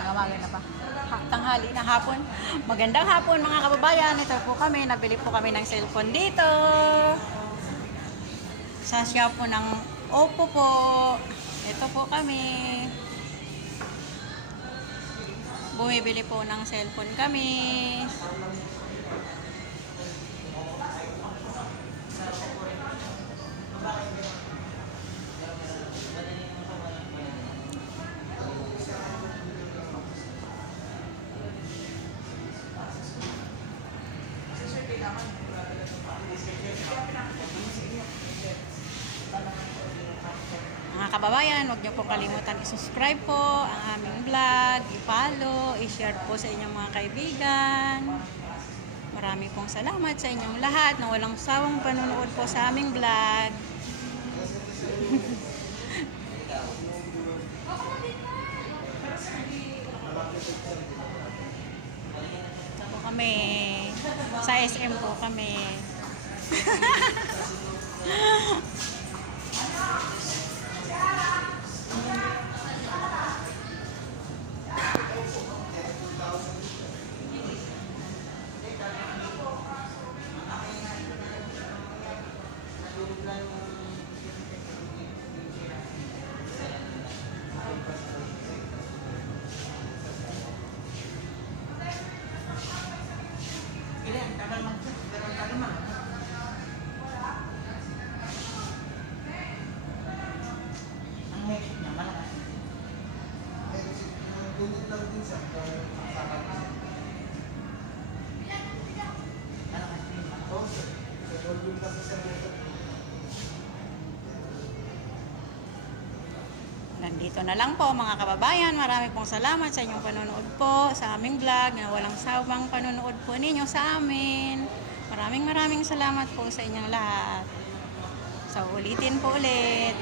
Umaga na pa. Tanghali na hapon. Magandang hapon mga kababayan. Ito po kami. Nabili po kami ng cellphone dito. Sa shop po ng Oppo po. Ito po kami. Bumibili po ng cellphone kami. Mga kababayan, huwag niyo po kalimutan i-subscribe po ang aming vlog, i-follow, i-share po sa inyong mga kaibigan. Marami pong salamat sa inyong lahat na walang sawang panonood po sa aming vlog. Ito po kami. Sa SM po kami. Nandito na lang po mga kababayan. Marami pong salamat sa inyong panonood po sa aming vlog na walang sawang panonood po ninyo sa amin. Maraming salamat po sa inyong lahat. So ulitin po ulit.